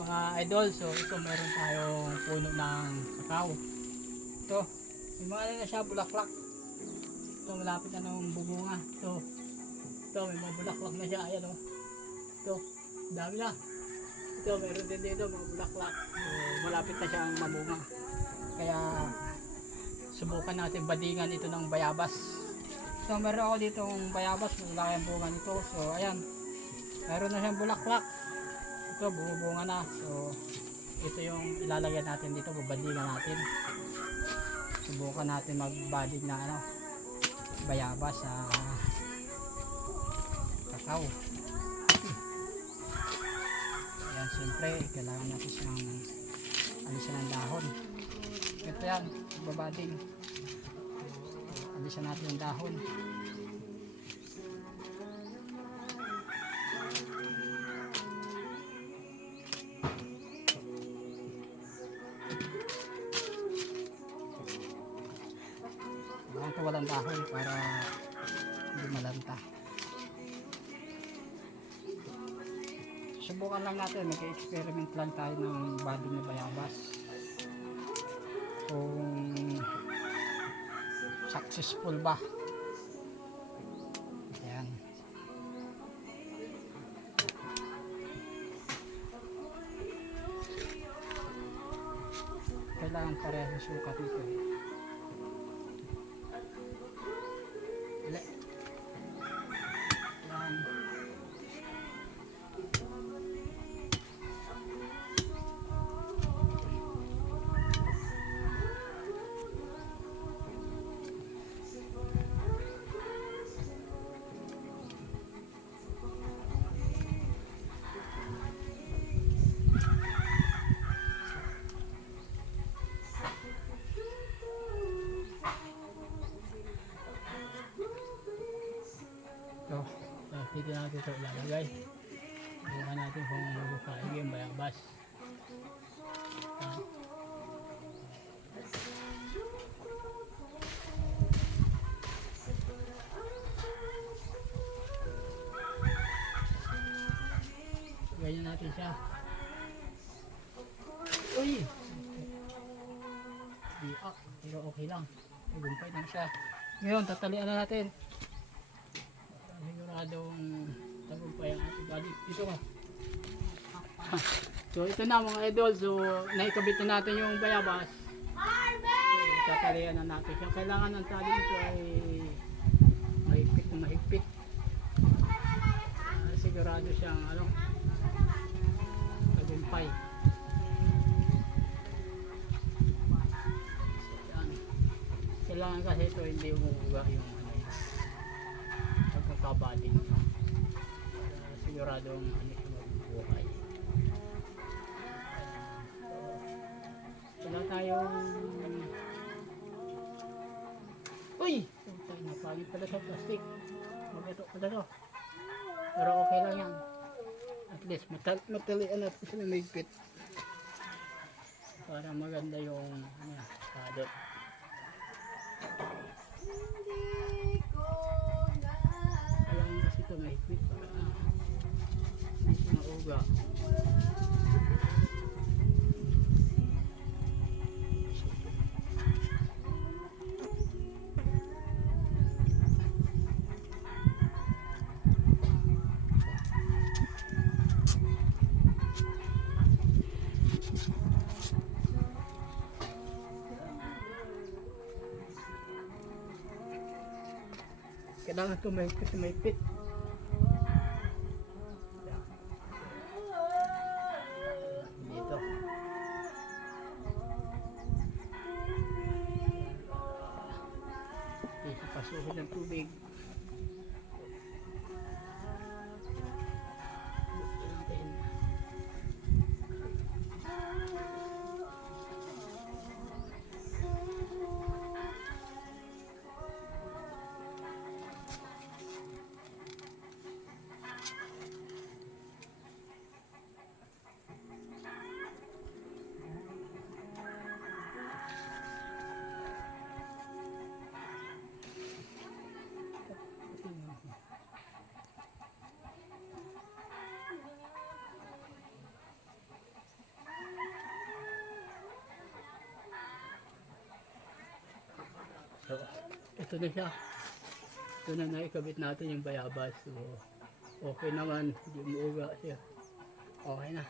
Mga idol, so ito meron tayong puno ng kakao. Ito, may mga ano na siya, bulaklak. Ito, malapit na ng bunga. Ito, may mga bulaklak na siya. Ayan o. Ito, dami na. Ito, meron din dito mga bulaklak. So, malapit na siyang mamunga. Kaya, subukan natin badingan ito ng bayabas. So, meron ako ditong bayabas. Malaki ang bunga nito. So, ayan. Meron na siyang bulaklak. Ito, bumubunga na. So, ito yung ilalagyan natin dito, babadingan natin. Subukan natin magbadig na bayabas sa kakao. Ayan, siyempre kailangan natin siyang alisan ng dahon. Ito yan, babading. Alisan natin yung dahon. Ito walang dahon para hindi malanta. Subukan lang natin, mag-experiment lang tayo ng bading na bayabas kung successful ba. Ayan. Kailangan parehong sukat ito. Yan. Dito natin ito ilalagay. Bukan natin kung mabukain yung bayabas. Ganyan natin siya. Uy! Pero okay lang. Gumpay lang siya. Ngayon, tatalian na natin. Siguradong tagumpay ang ating balik. Dito ka. So ito na mga idol. So naikabit na natin yung bayabas. So tatalian na natin. Yung kailangan ng tali nito ay mahigpit na mahigpit. Sigurado siyang tagumpay. So yan. Kailangan kasi ito hindi umuuga yung pagkakabading. Siguradong siya magbuhay. Wala tayong uy! Napagit pala sa plastic. Magato pala to. Pero okay lang yan. At least matalian natin sila mahigpit para maganda yung padot. Ito mahigpit para hindi siya mauga. Kailangan ito mahigpit. Pasuhin ng tubig. So, ito na siya. Ito na naikabit natin yung bayabas. So, okay naman. Hindi umuuga siya. Okay na.